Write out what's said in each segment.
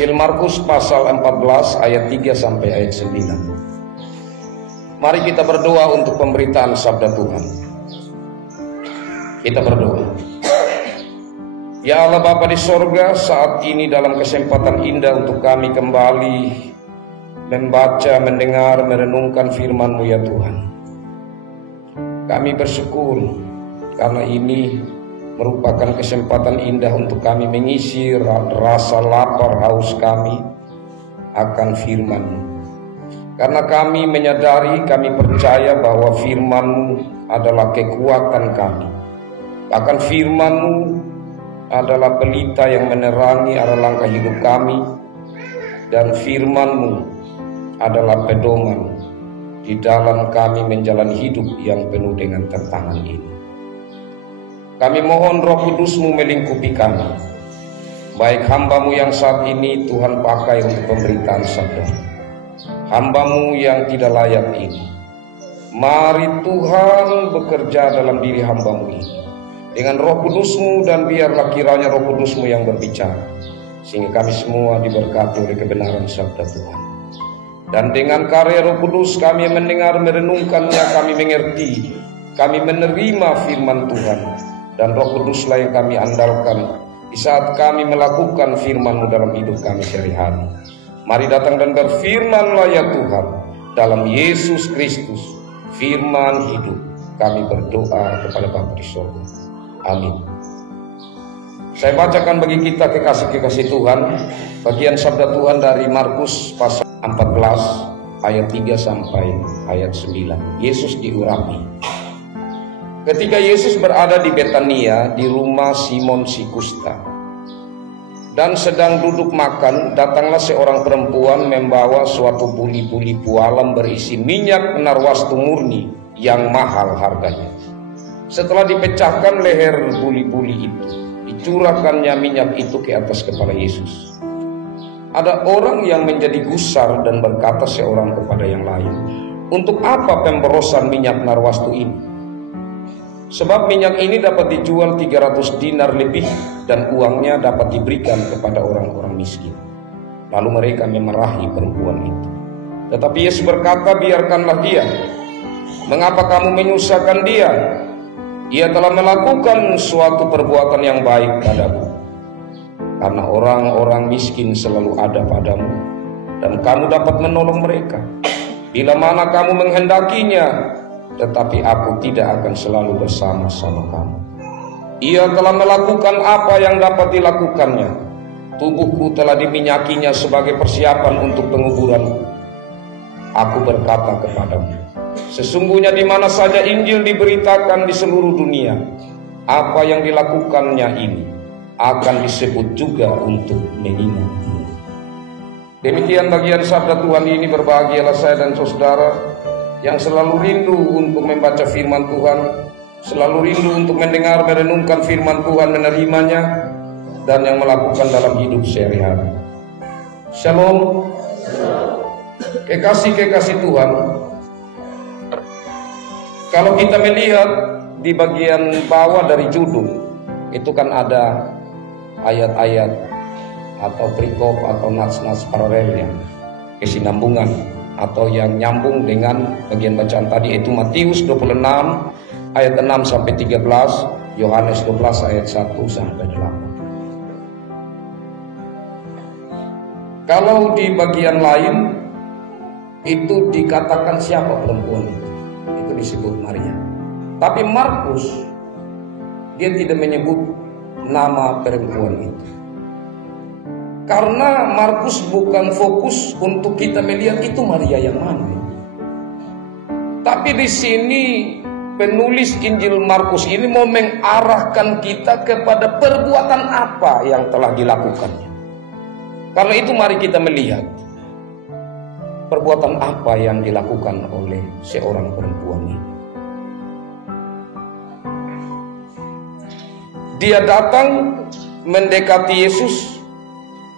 Injil Markus pasal 14 ayat 3 sampai ayat 9. Mari kita berdoa untuk pemberitaan sabda Tuhan. Kita berdoa. Ya Allah Bapa di sorga, saat ini dalam kesempatan indah untuk kami kembali membaca, mendengar, merenungkan firman-Mu ya Tuhan. Kami bersyukur karena ini merupakan kesempatan indah untuk kami mengisi rasa lapar haus kami akan firman-Mu. Karena kami menyadari, kami percaya bahwa firman-Mu adalah kekuatan kami. Bahkan firman-Mu adalah pelita yang menerangi arah langkah hidup kami, dan firman-Mu adalah pedoman di dalam kami menjalani hidup yang penuh dengan tantangan ini. Kami mohon Roh Kudus-Mu melingkupi kami, baik hamba-Mu yang saat ini Tuhan pakai untuk pemberitaan sabda, hamba-Mu yang tidak layak ini. Mari Tuhan bekerja dalam diri hamba-Mu ini dengan Roh Kudus-Mu, dan biarlah kiranya Roh Kudus-Mu yang berbicara, sehingga kami semua diberkati oleh kebenaran sabda Tuhan. Dan dengan karya Roh Kudus kami mendengar, merenungkannya, kami mengerti, kami menerima firman Tuhan. Dan Roh Kuduslah yang kami andalkan di saat kami melakukan firman-Mu dalam hidup kami sehari-hari. Mari datang dan berfirman-Lah ya Tuhan, dalam Yesus Kristus, firman hidup. Kami berdoa kepada Bapa di surga. Amin. Saya bacakan bagi kita kekasih-kekasih Tuhan, bagian sabda Tuhan dari Markus pasal 14 ayat 3 sampai ayat 9. Yesus diurapi. Ketika Yesus berada di Betania, di rumah Simon si Kusta, dan sedang duduk makan, datanglah seorang perempuan membawa suatu buli-buli pualam berisi minyak narwastu murni yang mahal harganya. Setelah dipecahkan leher buli-buli itu, dicurahkannya minyak itu ke atas kepala Yesus. Ada orang yang menjadi gusar dan berkata seorang kepada yang lain, "Untuk apa pemborosan minyak narwastu ini? Sebab minyak ini dapat dijual 300 dinar lebih, dan uangnya dapat diberikan kepada orang-orang miskin." Lalu mereka memarahi perempuan itu. Tetapi Yesus berkata, "Biarkanlah dia. Mengapa kamu menyusahkan dia? Ia telah melakukan suatu perbuatan yang baik padamu. Karena orang-orang miskin selalu ada padamu, dan kamu dapat menolong mereka bila mana kamu menghendakinya. Tetapi aku tidak akan selalu bersama-sama kamu. Ia telah melakukan apa yang dapat dilakukannya. Tubuhku telah diminyakinya sebagai persiapan untuk penguburanku. Aku berkata kepadamu, sesungguhnya di mana saja Injil diberitakan di seluruh dunia, apa yang dilakukannya ini akan disebut juga untuk mengingat." Demikian bagian sabda Tuhan ini. Berbahagialah saya dan saudara yang selalu rindu untuk membaca firman Tuhan, selalu rindu untuk mendengar, merenungkan firman Tuhan, menerimanya, dan yang melakukan dalam hidup sehari-hari. Shalom. Kekasih-kekasih Tuhan, kalau kita melihat di bagian bawah dari judul, itu kan ada ayat-ayat atau perikop atau nas-nas paralelnya, kesinambungan atau yang nyambung dengan bagian bacaan tadi, yaitu Matius 26 ayat 6 sampai 13, Yohanes 12 ayat 1 sampai 8. Kalau di bagian lain itu dikatakan siapa perempuan itu disebut Maria. Tapi Markus dia tidak menyebut nama perempuan itu. Karena Markus bukan fokus untuk kita melihat itu Maria yang mana. Tapi di sini penulis Injil Markus ini mau mengarahkan kita kepada perbuatan apa yang telah dilakukannya. Karena itu mari kita melihat perbuatan apa yang dilakukan oleh seorang perempuan ini. Dia datang mendekati Yesus,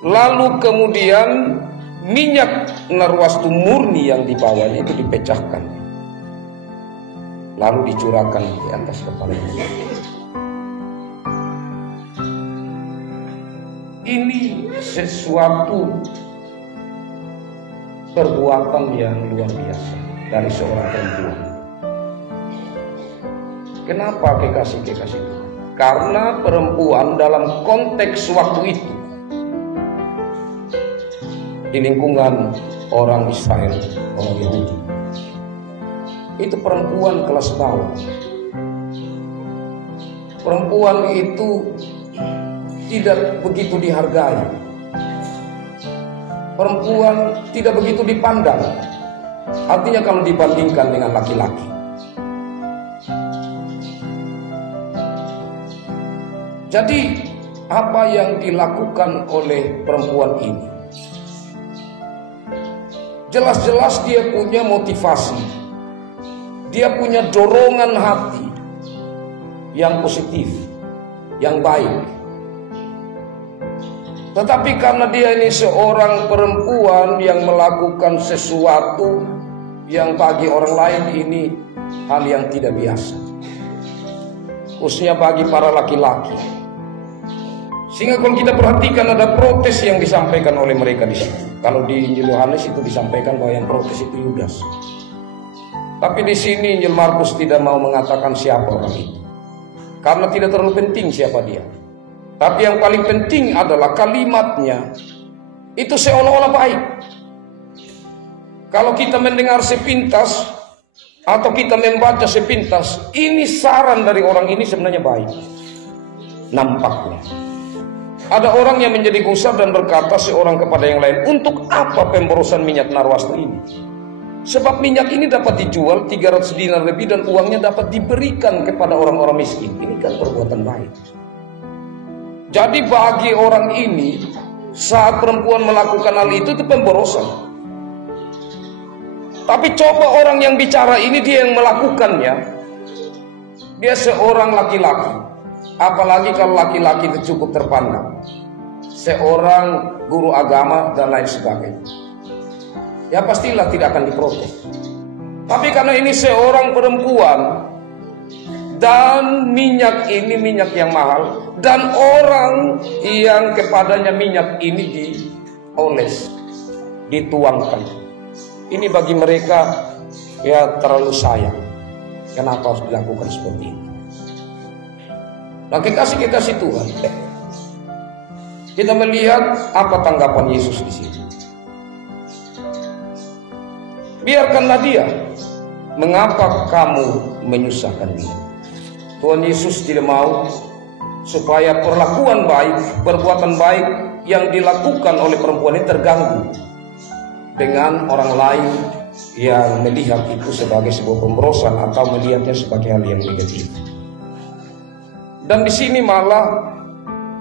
lalu kemudian minyak narwastu murni yang dibawanya itu dipecahkan, lalu dicurahkan di atas kepala Yesus. Ini sesuatu perbuatan yang luar biasa dari seorang perempuan. Kenapa kekasih-kekasih Tuhan? Karena perempuan dalam konteks waktu itu di lingkungan orang Israel, orang Yahudi, itu perempuan kelas bawah. Perempuan itu tidak begitu dihargai. Perempuan tidak begitu dipandang. Artinya kalau dibandingkan dengan laki-laki. Jadi apa yang dilakukan oleh perempuan ini, jelas-jelas dia punya motivasi, dia punya dorongan hati yang positif, yang baik. Tetapi karena dia ini seorang perempuan yang melakukan sesuatu yang bagi orang lain ini hal yang tidak biasa, khususnya bagi para laki-laki. Sehingga kalau kita perhatikan ada protes yang disampaikan oleh mereka di situ. Kalau di Injil Yohanes itu disampaikan bahwa yang protes itu Yudas. Tapi di sini Injil Markus tidak mau mengatakan siapa orang itu, karena tidak terlalu penting siapa dia. Tapi yang paling penting adalah kalimatnya itu seolah-olah baik. Kalau kita mendengar sepintas atau kita membaca sepintas, ini saran dari orang ini sebenarnya baik. Nampaknya ada orang yang menjadi gusar dan berkata seorang kepada yang lain, untuk apa pemborosan minyak narwastu ini? Sebab minyak ini dapat dijual 300 dinar lebih dan uangnya dapat diberikan kepada orang-orang miskin. Ini kan perbuatan baik. Jadi bagi orang ini, saat perempuan melakukan hal itu pemborosan. Tapi coba orang yang bicara ini, dia yang melakukannya, dia seorang laki-laki. Apalagi kalau laki-laki itu cukup terpandang, seorang guru agama dan lain sebagainya, ya pastilah tidak akan diprotes. Tapi karena ini seorang perempuan dan minyak ini minyak yang mahal, dan orang yang kepadanya minyak ini dioles, dituangkan, ini bagi mereka ya terlalu sayang. Kenapa harus dilakukan seperti itu? Nah, kekasih-kekasih Tuhan, kita melihat apa tanggapan Yesus di sini. Biarkanlah dia. Mengapa kamu menyusahkan dia? Tuhan Yesus tidak mau supaya perlakuan baik, perbuatan baik yang dilakukan oleh perempuan ini terganggu dengan orang lain yang melihat itu sebagai sebuah pemborosan atau melihatnya sebagai hal yang negatif. Dan di sini malah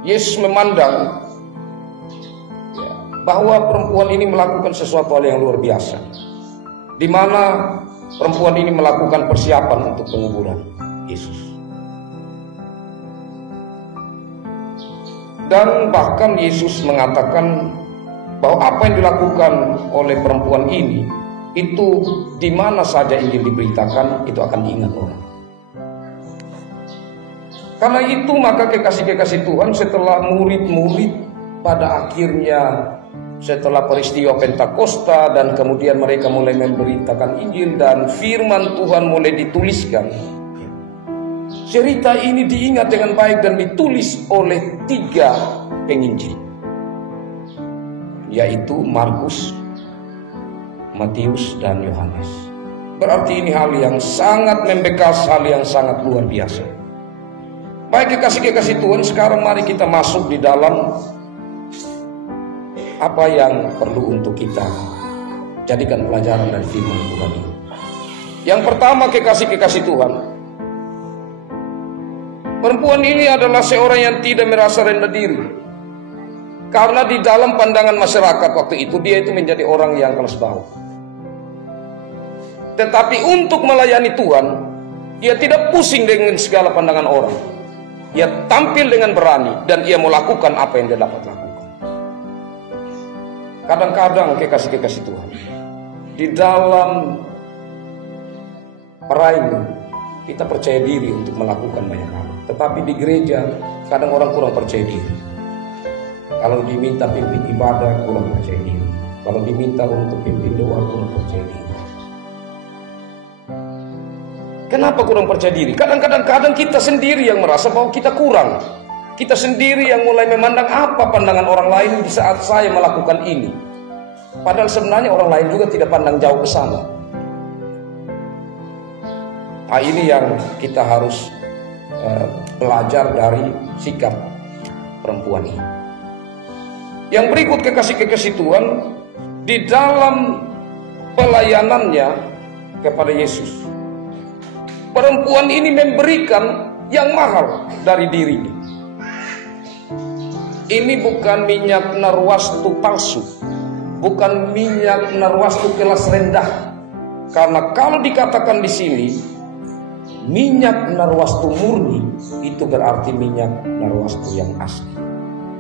Yesus memandang bahwa perempuan ini melakukan sesuatu hal yang luar biasa, di mana perempuan ini melakukan persiapan untuk penguburan Yesus. Dan bahkan Yesus mengatakan bahwa apa yang dilakukan oleh perempuan ini itu di mana saja Injil diberitakan itu akan diingat orang. Karena itu maka kekasih-kekasih Tuhan, setelah murid-murid pada akhirnya setelah peristiwa Pentakosta dan kemudian mereka mulai memberitakan Injil dan firman Tuhan mulai dituliskan, cerita ini diingat dengan baik dan ditulis oleh 3 penginjil, yaitu Markus, Matius, dan Yohanes. Berarti ini hal yang sangat membekas, hal yang sangat luar biasa. Baik kekasih-kekasih Tuhan, sekarang mari kita masuk di dalam apa yang perlu untuk kita jadikan pelajaran dari firman Tuhan ini. Yang pertama kekasih-kekasih Tuhan, perempuan ini adalah seorang yang tidak merasa rendah diri. Karena di dalam pandangan masyarakat waktu itu, dia itu menjadi orang yang kelas bawah. Tetapi untuk melayani Tuhan, dia tidak pusing dengan segala pandangan orang. Ia tampil dengan berani dan ia melakukan apa yang dia dapat lakukan. Kadang-kadang kekasih-kekasih Tuhan, di dalam perayaan kita percaya diri untuk melakukan banyak hal. Tetapi di gereja kadang orang kurang percaya diri. Kalau diminta pimpin ibadah, kurang percaya diri. Kalau diminta untuk pimpin doa, kurang percaya diri. Kenapa kurang percaya diri? Kadang-kadang kita sendiri yang merasa bahwa kita kurang. Kita sendiri yang mulai memandang apa pandangan orang lain di saat saya melakukan ini. Padahal sebenarnya orang lain juga tidak pandang jauh ke sana. Nah, ini yang kita harus belajar dari sikap perempuan ini. Yang berikut kekasih-kekasih Tuhan, di dalam pelayanannya kepada Yesus, perempuan ini memberikan yang mahal dari dirinya. Ini bukan minyak narwastu palsu, bukan minyak narwastu kelas rendah. Karena kalau dikatakan di sini minyak narwastu murni, itu berarti minyak narwastu yang asli.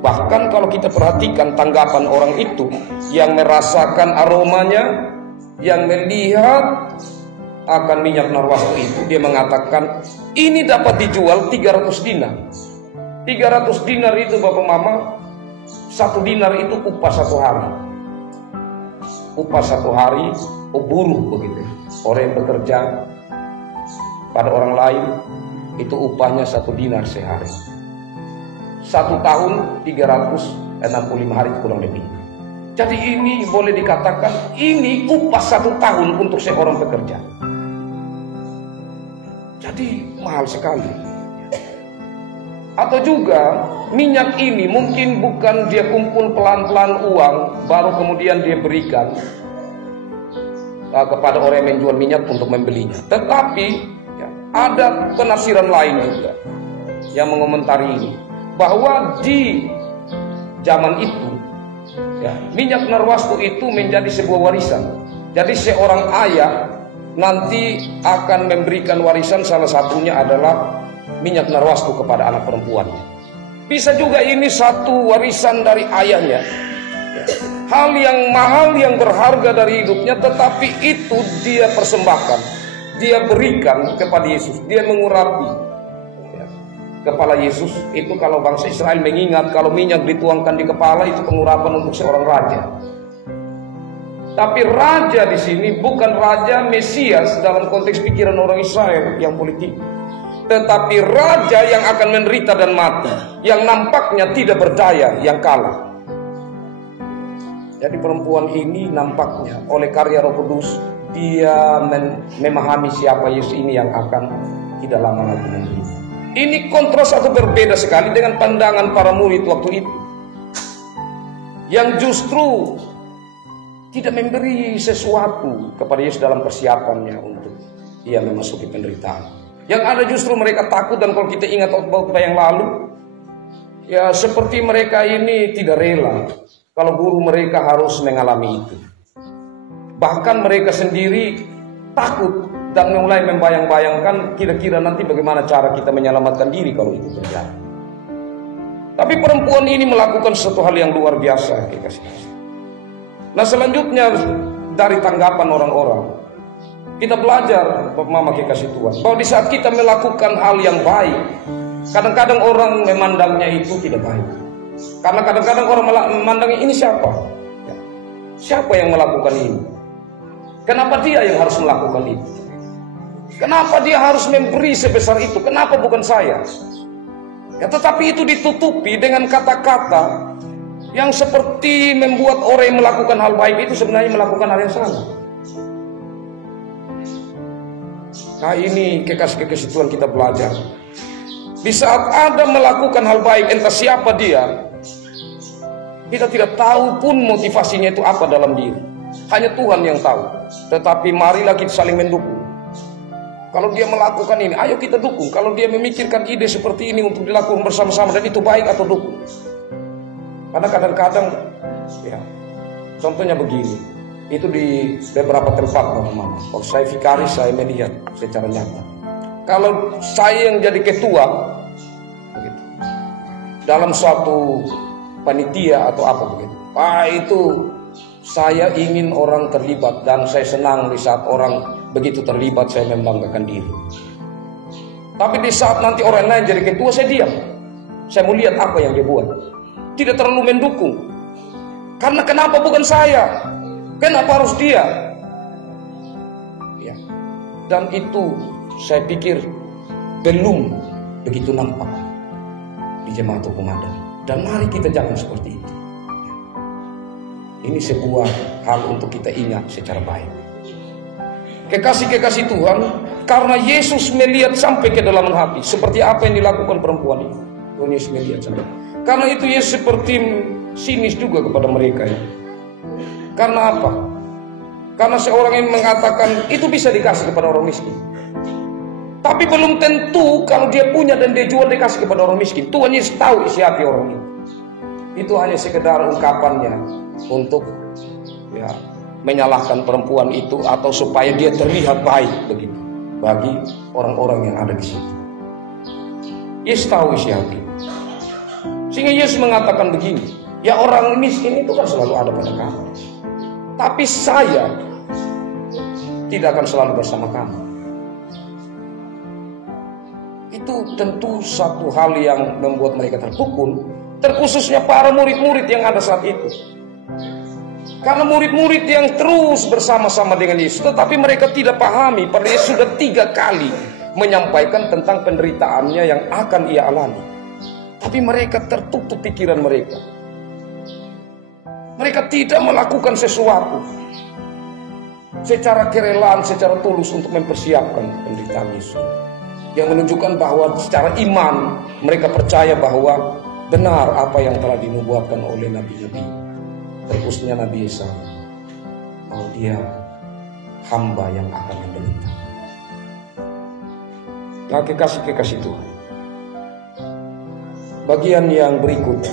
Bahkan kalau kita perhatikan tanggapan orang itu yang merasakan aromanya, yang melihat akan minyak narwastu itu, dia mengatakan ini dapat dijual 300 dinar. 300 dinar itu Bapak Mama, 1 dinar itu upah 1 hari. Upah 1 hari, buruh begitu. Orang yang bekerja pada orang lain itu upahnya 1 dinar sehari. 1 tahun 365 hari kurang lebih. Jadi ini boleh dikatakan ini upah 1 tahun untuk seorang pekerja. Jadi mahal sekali. Atau juga minyak ini mungkin bukan dia kumpul pelan-pelan uang baru kemudian dia berikan kepada orang yang menjual minyak untuk membelinya. Tetapi ya, ada penafsiran lain juga yang mengomentari ini, bahwa di zaman itu ya, minyak narwastu itu menjadi sebuah warisan. Jadi seorang ayah nanti akan memberikan warisan, salah satunya adalah minyak narwastu kepada anak perempuannya. Bisa juga ini satu warisan dari ayahnya, hal yang mahal, yang berharga dari hidupnya, tetapi itu dia persembahkan, dia berikan kepada Yesus. Dia mengurapi kepala Yesus. Itu kalau bangsa Israel mengingat, kalau minyak dituangkan di kepala itu pengurapan untuk seorang raja. Tapi raja di sini bukan raja Mesias dalam konteks pikiran orang Israel yang politik, tetapi raja yang akan menderita dan mati, yang nampaknya tidak berdaya, yang kalah. Jadi perempuan ini nampaknya oleh karya Roh Kudus dia memahami siapa Yesus ini yang akan tidak lama lagi menderita. Ini kontras atau berbeda sekali dengan pandangan para murid waktu itu, yang justru tidak memberi sesuatu kepada Yesus dalam persiapannya untuk dia memasuki penderitaan. Yang ada justru mereka takut, dan kalau kita ingat waktu yang lalu, ya seperti mereka ini tidak rela kalau guru mereka harus mengalami itu. Bahkan mereka sendiri takut dan mulai membayang-bayangkan kira-kira nanti bagaimana cara kita menyelamatkan diri kalau itu terjadi. Tapi perempuan ini melakukan sesuatu hal yang luar biasa, kasih-kasih. Nah, selanjutnya dari tanggapan orang-orang, kita belajar, Mama kekasih Tuhan, bahwa di saat kita melakukan hal yang baik, kadang-kadang orang memandangnya itu tidak baik. Karena kadang-kadang orang memandangnya ini siapa? Ya. Siapa yang melakukan ini? Kenapa dia yang harus melakukan itu? Kenapa dia harus memberi sebesar itu? Kenapa bukan saya? Ya, tetapi itu ditutupi dengan kata-kata yang seperti membuat orang yang melakukan hal baik itu sebenarnya melakukan hal yang salah. Nah, ini kekasih-kekasih Tuhan, kita belajar. Di saat ada melakukan hal baik, entah siapa dia, kita tidak tahu pun motivasinya itu apa dalam diri. Hanya Tuhan yang tahu. Tetapi marilah kita saling mendukung. Kalau dia melakukan ini, ayo kita dukung. Kalau dia memikirkan ide seperti ini untuk dilakukan bersama-sama, dan itu baik, atau dukung. Karena kadang-kadang, ya, contohnya begini, itu di beberapa tempat, teman-teman. Kalau saya vikaris, saya melihat secara nyata. Kalau saya yang jadi ketua, begitu, dalam suatu panitia atau apa begitu, itu saya ingin orang terlibat, dan saya senang di saat orang begitu terlibat, saya membanggakan diri. Tapi di saat nanti orang lain jadi ketua, saya diam. Saya mau lihat apa yang dia buat. tidak terlalu mendukung. Karena kenapa bukan saya? Kenapa harus dia? Ya. Dan itu saya pikir belum begitu nampak di jemaat Komandan. Dan mari kita jangan seperti itu. Ini sebuah hal untuk kita ingat secara baik. Kekasih-kekasih Tuhan, karena Yesus melihat sampai ke dalam hati, seperti apa yang dilakukan perempuan itu. Tuhan Yesus melihat sampai. Karena itu Yesus seperti sinis juga kepada mereka ya. Karena apa? Karena seorang yang mengatakan itu bisa dikasih kepada orang miskin. Tapi belum tentu kalau dia punya dan dia jual dikasih kepada orang miskin. Tuhan Yesus tahu isi hati orang itu. Itu hanya sekedar ungkapannya untuk ya menyalahkan perempuan itu atau supaya dia terlihat baik begitu bagi orang-orang yang ada di situ. Yesus tahu isi hati. Sehingga Yesus mengatakan begini, ya orang miskin itu kan selalu ada pada kamu. Tapi saya tidak akan selalu bersama kamu. Itu tentu satu hal yang membuat mereka terpukul, terkhususnya para murid-murid yang ada saat itu. Karena murid-murid yang terus bersama-sama dengan Yesus, tetapi mereka tidak pahami, padahal Yesus sudah 3 kali menyampaikan tentang penderitaannya yang akan ia alami. Tapi mereka tertutup pikiran mereka. Mereka tidak melakukan sesuatu secara kerelaan, secara tulus untuk mempersiapkan penderitaan Yesus. Yang menunjukkan bahwa secara iman mereka percaya bahwa benar apa yang telah dinubuatkan oleh nabi-nabi. Terkhususnya Nabi Yesaya, bahwa dia hamba yang akan menderita. Nah, kekasih-kekasih Tuhan, bagian yang berikut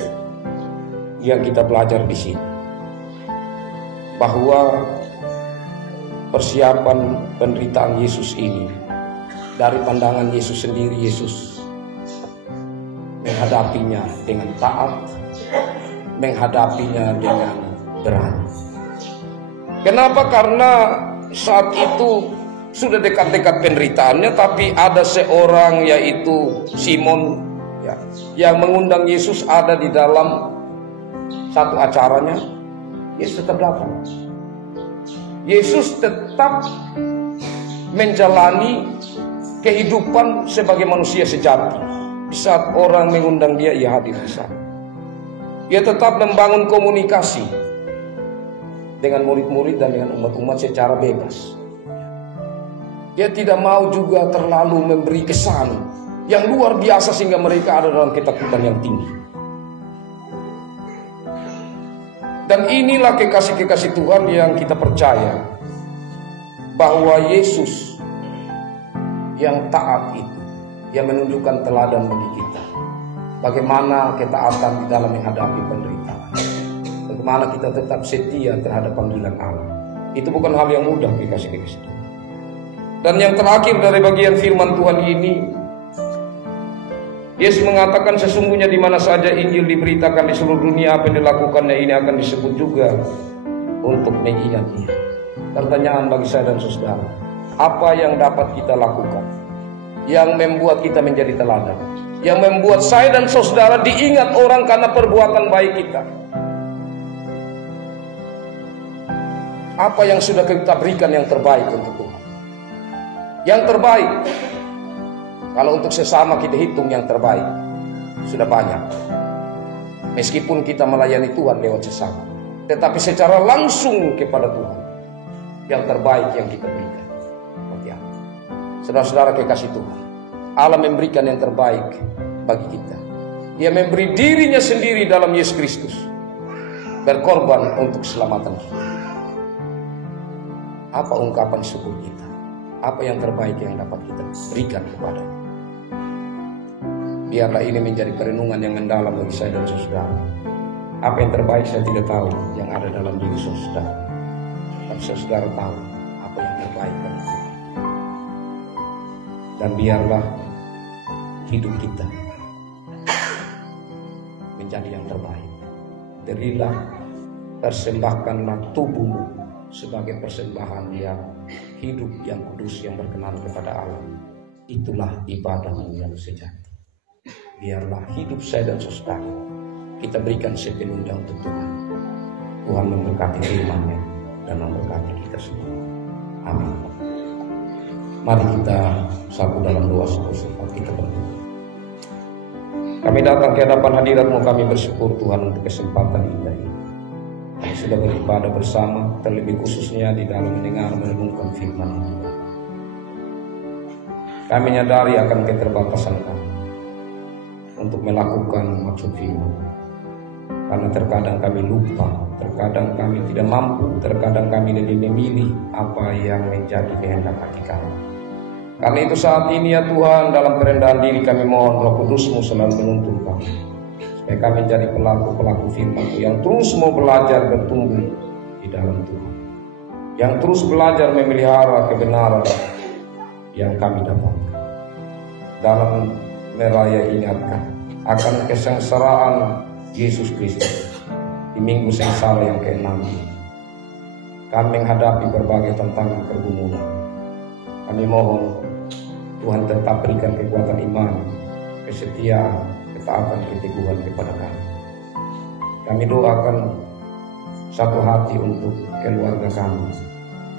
yang kita belajar di sini, bahwa persiapan penderitaan Yesus ini dari pandangan Yesus sendiri, Yesus menghadapinya dengan taat, menghadapinya dengan berani. Kenapa? Karena saat itu sudah dekat-dekat penderitaannya, tapi ada seorang yaitu Simon ya, yang mengundang Yesus ada di dalam satu acaranya. Yesus tetap datang. Yesus tetap menjalani kehidupan sebagai manusia sejati. Di saat orang mengundang dia, ia hadir di sana. Ia tetap membangun komunikasi dengan murid-murid dan dengan umat-umat secara bebas. Dia tidak mau juga terlalu memberi kesan yang luar biasa sehingga mereka ada dalam ketakutan yang tinggi. Dan inilah kekasih-kekasih Tuhan yang kita percaya bahwa Yesus yang taat itu, yang menunjukkan teladan bagi kita. Bagaimana ketaatan di dalam menghadapi penderitaan. Bagaimana kita tetap setia terhadap panggilan Allah. Itu bukan hal yang mudah, kekasih-kekasih Tuhan. Dan yang terakhir dari bagian firman Tuhan ini, Yesus mengatakan sesungguhnya di mana saja Injil diberitakan di seluruh dunia, apa yang dilakukannya ini akan disebut juga untuk mengingat Dia. Pertanyaan bagi saya dan saudara, apa yang dapat kita lakukan yang membuat kita menjadi teladan, yang membuat saya dan saudara diingat orang karena perbuatan baik kita? Apa yang sudah kita berikan yang terbaik untuk Tuhan? Yang terbaik, kalau untuk sesama kita hitung yang terbaik, sudah banyak. Meskipun kita melayani Tuhan lewat sesama, tetapi secara langsung kepada Tuhan, yang terbaik yang kita berikan. Saudara-saudara kekasih Tuhan, Allah memberikan yang terbaik bagi kita. Dia memberi dirinya sendiri dalam Yesus Kristus, berkorban untuk keselamatan kita. Apa ungkapan syukur kita? Apa yang terbaik yang dapat kita berikan kepada? Biarlah ini menjadi perenungan yang mendalam bagi saya dan saudara. Apa yang terbaik saya tidak tahu yang ada dalam diri saudara. Tapi saudara tahu apa yang terbaik bagi Tuhan. Dan biarlah hidup kita menjadi yang terbaik. Berilah, persembahkanlah tubuhmu sebagai persembahan yang hidup, yang kudus, yang berkenan kepada Allah. Itulah ibadahmu yang sejati. Biarlah hidup saya dan saudara kita berikan sepenuhnya untuk Tuhan. Tuhan memberkati firman-Nya dan memberkati kita semua. Amin. Mari kita satu dalam doa sempat kita berdoa. Kami datang ke hadapan hadirat-Mu, kami bersyukur Tuhan untuk kesempatan indah ini. Kami sudah beribadah bersama, terlebih khususnya di dalam mendengar merenungkan firman-Mu. Kami menyadari akan keterbatasan kami untuk melakukan maksud firman. Karena terkadang kami lupa, terkadang kami tidak mampu, terkadang kami lebih memilih apa yang menjadi kehendak hati kami. Karena itu saat ini ya Tuhan, dalam perendahan diri kami mohon Roh Kudus-Mu selalu menuntun kami, supaya kami menjadi pelaku-pelaku firman-Mu yang terus mau belajar bertumbuh di dalam Tuhan, yang terus belajar memelihara kebenaran yang kami dapatkan. Dalam meraya ingatkan akan kesengsaraan Yesus Kristus di minggu sengsara yang ke-6 ini. Kami menghadapi berbagai tantangan pergumulan. Kami mohon Tuhan tetap berikan kekuatan iman, kesetiaan, ketaatan, keteguhan kepada kami. Kami doakan satu hati untuk keluarga kami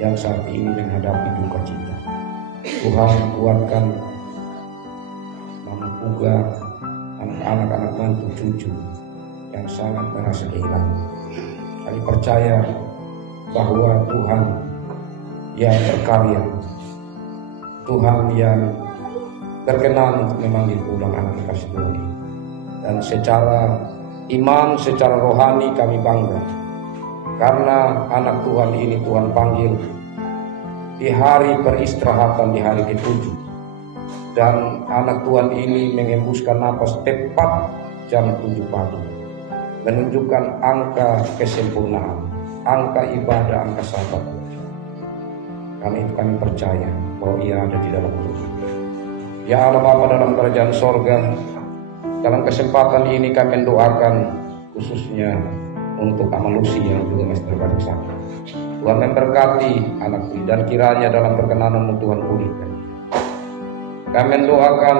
yang saat ini menghadapi duka cita. Tuhan kuatkan mama puga, anak-anak mantu cucu yang sangat merasa kehilangan. Kami percaya bahwa Tuhan yang berkarya, Tuhan yang berkenan untuk memanggil pulang anak kekasih Tuhan. Dan secara iman, secara rohani kami bangga karena anak Tuhan ini Tuhan panggil di hari peristirahatan, di hari ke-7, dan anak Tuhan ini mengembuskan napas tepat jam 7 pagi, menunjukkan angka kesempurnaan, angka ibadah, angka sabat. Karena itu kami percaya bahwa Ia ada di dalam Tuhan. Ya Allah Bapa dalam kerajaan sorga, dalam kesempatan ini kami mendoakan khususnya untuk Amalusi yang juga masih terbaik sakit. Tuhan memberkati anak ini dan kiranya dalam perkenanan-Mu Tuhan pulihkan. Kami mendoakan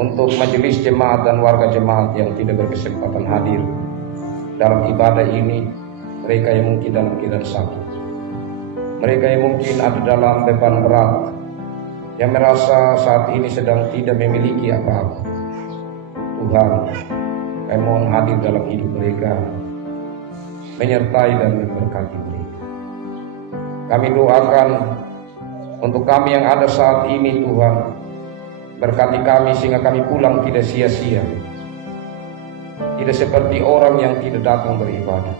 untuk majelis jemaat dan warga jemaat yang tidak berkesempatan hadir dalam ibadah ini, mereka yang mungkin dalam keadaan sakit, mereka yang mungkin ada dalam beban berat, yang merasa saat ini sedang tidak memiliki apa-apa. Tuhan, kami mohon hadir dalam hidup mereka, menyertai dan memberkati mereka. Kami doakan untuk kami yang ada saat ini, Tuhan, berkati kami sehingga kami pulang tidak sia-sia, tidak seperti orang yang tidak datang beribadah,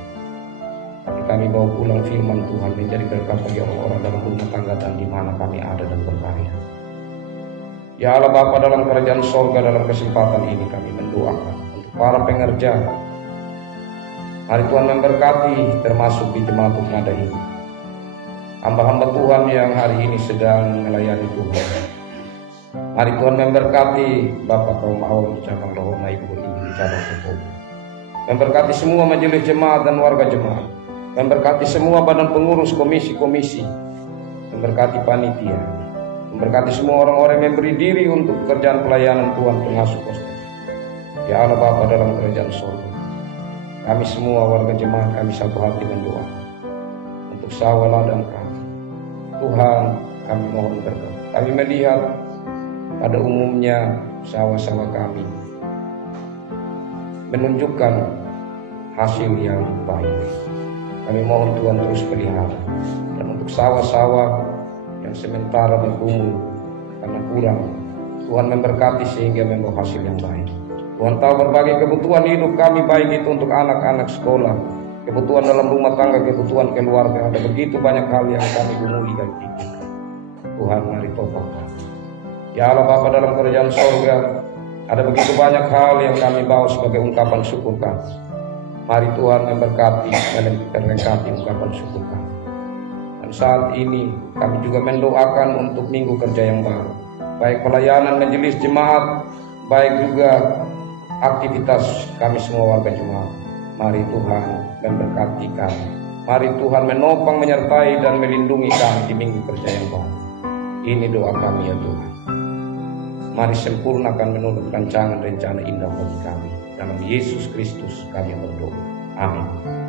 tapi kami bawa pulang firman Tuhan menjadi berkat bagi orang-orang dalam rumah tangga dan di mana kami ada dan berkarya. Ya Allah Bapa dalam kerajaan sorga, dalam kesempatan ini kami mendoakan untuk para pengerja. Mari Tuhan memberkati termasuk di jemaat Nada ini, hamba-hamba Tuhan yang hari ini sedang melayani Tuhan. Mari Tuhan memberkati Bapak kaum awam di cabang Lohona, Ibu ini di cabang Kokobo. Memberkati semua majelis jemaat dan warga jemaat. Memberkati semua badan pengurus, komisi-komisi. Memberkati panitia. Memberkati semua orang-orang yang memberi diri untuk pekerjaan pelayanan Tuhan, termasuk Pastor. Ya Allah Bapa dalam kerajaan surga, kami semua warga jemaat, kami satu hati mendoa untuk sawah ladang kami. Tuhan, kami mohon berkat. Kami melihat pada umumnya sawah-sawah kami menunjukkan hasil yang baik. Kami mohon Tuhan terus pelihara. Dan untuk sawah-sawah yang sementara bergumul karena kurang, Tuhan memberkati sehingga membawa hasil yang baik. Tuhan tahu berbagai kebutuhan hidup kami, baik itu untuk anak-anak sekolah, kebutuhan dalam rumah tangga, kebutuhan keluarga. Ada begitu banyak hal yang kami gumuli dan pikirkan. Tuhan, mari topakkan. Ya Allah Bapa dalam kerajaan sorga, ada begitu banyak hal yang kami bawa sebagai ungkapan syukur kami. Mari Tuhan memberkati dan memberkati ungkapan syukur kami. Dan saat ini kami juga mendoakan untuk minggu kerja yang baru, baik pelayanan majelis jemaat, baik juga aktivitas kami semua warga jemaat. Mari Tuhan memberkati kami. Mari Tuhan menopang, menyertai dan melindungi kami di minggu kerja yang baru. Ini doa kami ya Tuhan. Mari sempurnakan menurut rancangan rencana indah bagi kami. Dalam Yesus Kristus kami berdoa. Amin.